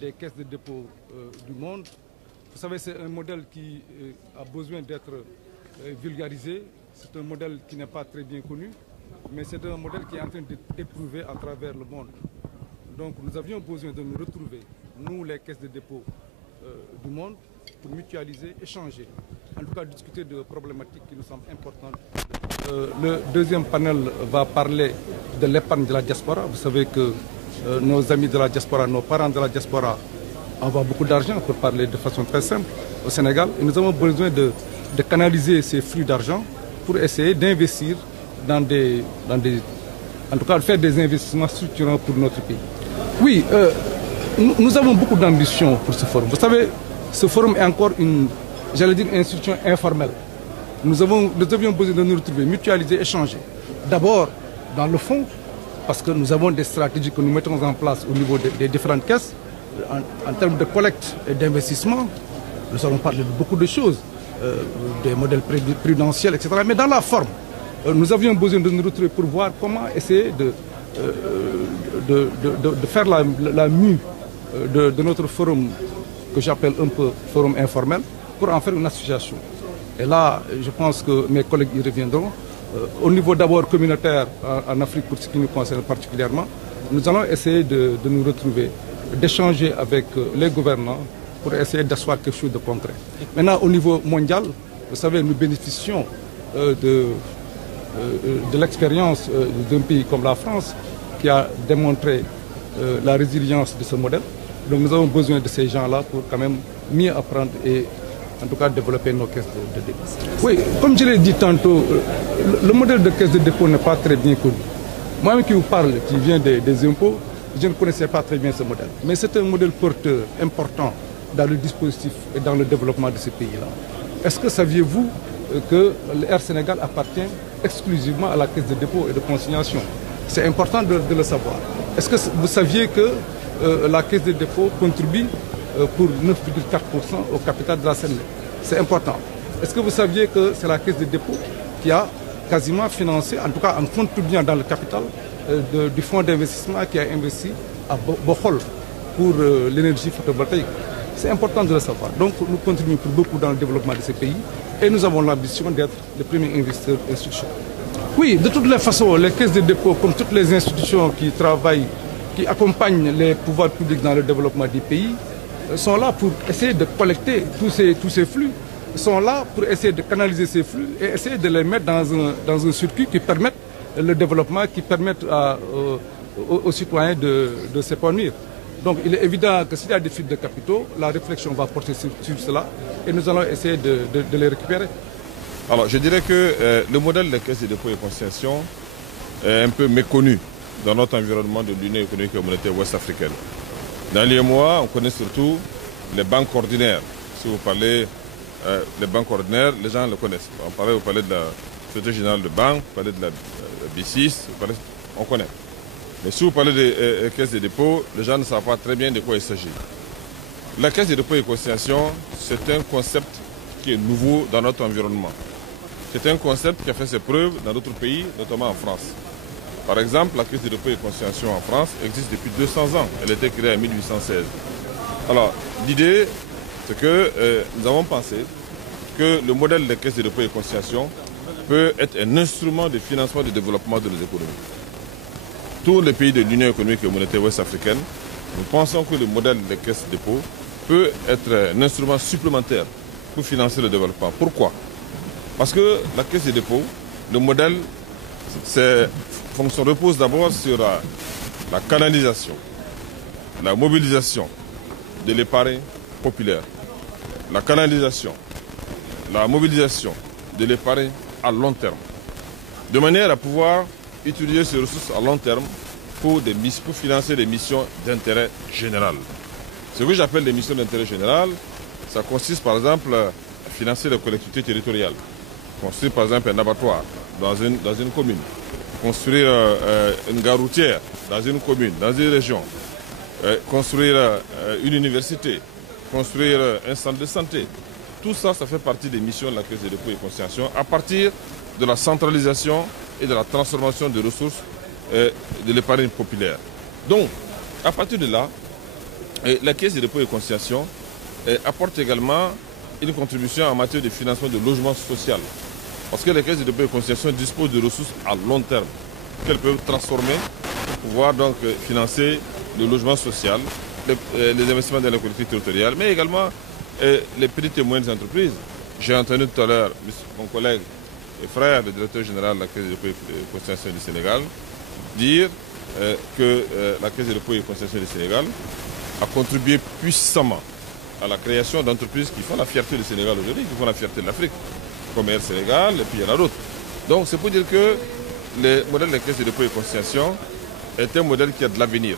des caisses de dépôt du monde. Vous savez, c'est un modèle qui a besoin d'être vulgarisé. C'est un modèle qui n'est pas très bien connu, mais c'est un modèle qui est en train d'éprouver à travers le monde. Donc nous avions besoin de nous retrouver, nous les caisses de dépôt du monde, pour mutualiser, échanger, en tout cas discuter de problématiques qui nous semblent importantes. Le deuxième panel va parler de l'épargne de la diaspora. Vous savez que nos amis de la diaspora, nos parents de la diaspora envoient beaucoup d'argent, pour parler de façon très simple, au Sénégal. Et nous avons besoin de canaliser ces flux d'argent pour essayer d'investir en tout cas faire des investissements structurants pour notre pays. Oui, nous avons beaucoup d'ambition pour ce forum. Vous savez, ce forum est encore une institution informelle. Nous avions besoin de nous retrouver, mutualiser, échanger. D'abord, dans le fond, parce que nous avons des stratégies que nous mettons en place au niveau des différentes caisses, en termes de collecte et d'investissement. Nous allons parler de beaucoup de choses, des modèles prudentiels, etc. Mais dans la forme, nous avions besoin de nous retrouver pour voir comment essayer de faire la mue de notre forum, que j'appelle un peu forum informel, pour en faire une association. Et là, je pense que mes collègues y reviendront. Au niveau d'abord communautaire en Afrique, pour ce qui nous concerne particulièrement, nous allons essayer de nous retrouver, d'échanger avec les gouvernants pour essayer d'asseoir quelque chose de concret. Maintenant, au niveau mondial, vous savez, nous bénéficions de l'expérience d'un pays comme la France qui a démontré la résilience de ce modèle. Donc nous avons besoin de ces gens-là pour quand même mieux apprendre et en tout cas développer nos caisses de dépôt. Oui, comme je l'ai dit tantôt, le modèle de caisse de dépôt n'est pas très bien connu. Moi-même qui vous parle, qui vient des impôts, je ne connaissais pas très bien ce modèle. Mais c'est un modèle porteur important dans le dispositif et dans le développement de ce pays-là. Est-ce que saviez-vous que l'Air Sénégal appartient exclusivement à la caisse de dépôt et de consignation? C'est important de le savoir. Est-ce que vous saviez que la caisse de dépôt contribue pour 9,4% au capital de la Sénélec? C'est important. Est-ce que vous saviez que c'est la caisse de dépôt qui a quasiment financé, en tout cas en contribuant dans le capital du fonds d'investissement qui a investi à Bohol pour l'énergie photovoltaïque? C'est important de le savoir. Donc nous contribuons pour beaucoup dans le développement de ces pays et nous avons l'ambition d'être le premier investisseur institutionnel. Oui, de toutes les façons, les caisses de dépôt, comme toutes les institutions qui travaillent, qui accompagnent les pouvoirs publics dans le développement des pays, sont là pour essayer de collecter tous ces flux, sont là pour essayer de canaliser ces flux et essayer de les mettre dans un circuit qui permette le développement, qui permette aux citoyens de s'épanouir. Donc il est évident que s'il y a des fuites de capitaux, la réflexion va porter sur cela et nous allons essayer de les récupérer. Alors je dirais que le modèle des caisses de dépôt et consignation est un peu méconnu dans notre environnement de l'Union économique et monétaire ouest-africaine. Dans les mois, on connaît surtout les banques ordinaires. Si vous parlez des banques ordinaires, les gens le connaissent. Vous parlez de la Société Générale de Banque, vous parlez de la B6, on connaît. Mais si vous parlez des caisses de dépôt, les gens ne savent pas très bien de quoi il s'agit. La caisse de dépôt et consignation, c'est un concept qui est nouveau dans notre environnement. C'est un concept qui a fait ses preuves dans d'autres pays, notamment en France. Par exemple, la caisse de dépôt et consignation en France existe depuis 200 ans. Elle a été créée en 1816. Alors, l'idée, c'est que nous avons pensé que le modèle des caisses de dépôt et consignation peut être un instrument de financement et de développement de nos économies. Tous les pays de l'Union économique et monétaire ouest-africaine, nous pensons que le modèle des caisses de dépôt peut être un instrument supplémentaire pour financer le développement. Pourquoi? Parce que la caisse de dépôt, le modèle, repose d'abord sur la canalisation, la mobilisation de l'épargne populaire, la canalisation, la mobilisation de l'épargne à long terme, de manière à pouvoir utiliser ces ressources à long terme pour financer des missions d'intérêt général. Ce que j'appelle des missions d'intérêt général, ça consiste par exemple à financer les collectivités territoriales, construire par exemple un abattoir dans une commune, construire une gare routière dans une commune, dans une région, construire une université, construire un centre de santé. Tout ça, ça fait partie des missions de la Caisse de dépôt et consignation à partir de la centralisation et de la transformation des ressources de l'épargne populaire. Donc, à partir de là, Et la Caisse de dépôt et consignation apporte également une contribution en matière de financement de logement social. Parce que les caisses de dépôt et consignation disposent de ressources à long terme qu'elles peuvent transformer pour pouvoir donc financer le logement social, les investissements dans les collectivités territoriales, mais également les petites et moyennes entreprises. J'ai entendu tout à l'heure mon collègue et frère, le directeur général de la Caisse de dépôt et consignation du Sénégal, dire que la Caisse de dépôt et consignation du Sénégal a contribué puissamment à la création d'entreprises qui font la fierté du Sénégal aujourd'hui, qui font la fierté de l'Afrique, comme Air Sénégal, et puis il y en a d'autres. Donc c'est pour dire que le modèle de caisse de dépôt et consignation est un modèle qui a de l'avenir.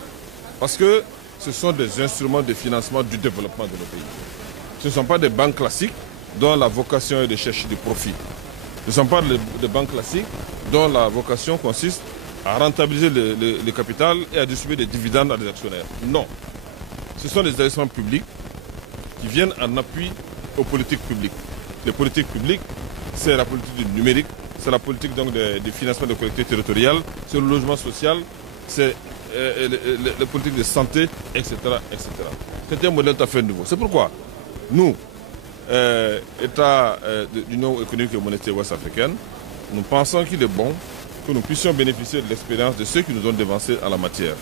Parce que ce sont des instruments de financement du développement de nos pays. Ce ne sont pas des banques classiques dont la vocation est de chercher du profit. Ce ne sont pas des banques classiques dont la vocation consiste à rentabiliser le capital et à distribuer des dividendes à des actionnaires. Non. Ce sont des investissements publics qui viennent en appui aux politiques publiques. Les politiques publiques, c'est la politique du numérique, c'est la politique donc de financement des collectivités territoriales, c'est le logement social, c'est les politiques de santé, etc. etc. C'est un modèle tout à fait nouveau. C'est pourquoi nous, État de l'Union économique et monétaire ouest-africaine, nous pensons qu'il est bon que nous puissions bénéficier de l'expérience de ceux qui nous ont devancés en la matière.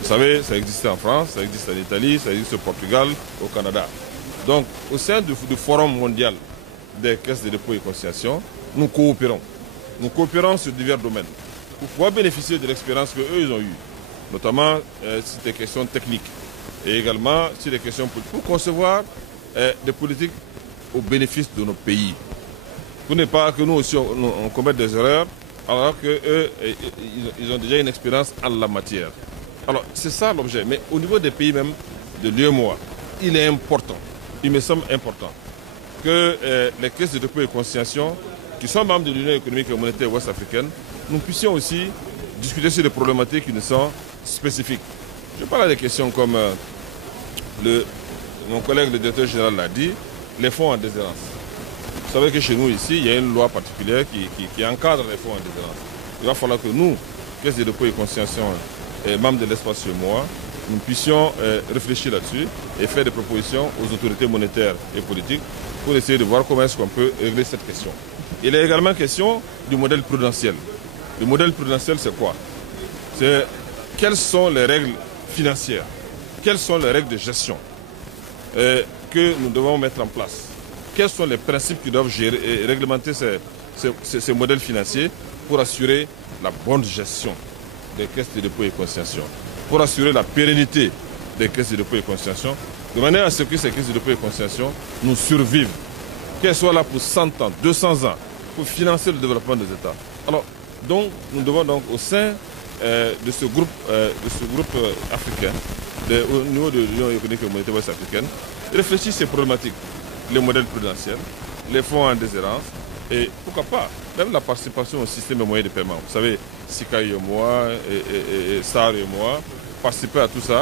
Vous savez, ça existe en France, ça existe en Italie, ça existe au Portugal, au Canada. Donc, au sein du Forum mondial des caisses de dépôt et consignation, nous coopérons. Nous coopérons sur divers domaines pour pouvoir bénéficier de l'expérience qu'eux, ils ont eue, notamment sur des questions techniques et également sur des questions politiques, pour concevoir des politiques au bénéfice de nos pays. Pour ne pas que nous aussi, on commette des erreurs, alors qu'eux, ils ont déjà une expérience en la matière. Alors, c'est ça l'objet. Mais au niveau des pays même de l'UEMOA, il est important, il me semble important, que les caisses de dépôt et consignation, qui sont membres de l'Union économique et monétaire ouest-africaine, nous puissions aussi discuter sur des problématiques qui nous sont spécifiques. Je parle des questions comme mon collègue le directeur général l'a dit, les fonds en déshérence. Vous savez que chez nous ici, il y a une loi particulière qui encadre les fonds en déshérence. Il va falloir que nous, caisses de dépôt et consignation, membres de l'espace UEMOA, nous puissions réfléchir là-dessus et faire des propositions aux autorités monétaires et politiques pour essayer de voir comment est-ce qu'on peut régler cette question. Il est également question du modèle prudentiel. Le modèle prudentiel, c'est quoi? C'est quelles sont les règles financières, quelles sont les règles de gestion que nous devons mettre en place. Quels sont les principes qui doivent gérer et réglementer ces modèles financiers pour assurer la bonne gestion des caisses de dépôt et consignation, pour assurer la pérennité des caisses de dépôt et consignation, de manière à ce que ces caisses de dépôt et consignation nous survivent, qu'elles soient là pour 100 ans, 200 ans, pour financer le développement des États. Alors, donc, nous devons donc au sein de ce groupe africain, au niveau de l'Union économique et monétaire ouest-africaine, réfléchir ces problématiques, les modèles prudentiels, les fonds en déshérence, et pourquoi pas, même la participation au système de moyens de paiement. Vous savez, SICA UEMOA et SAR UEMOA, participer à tout ça.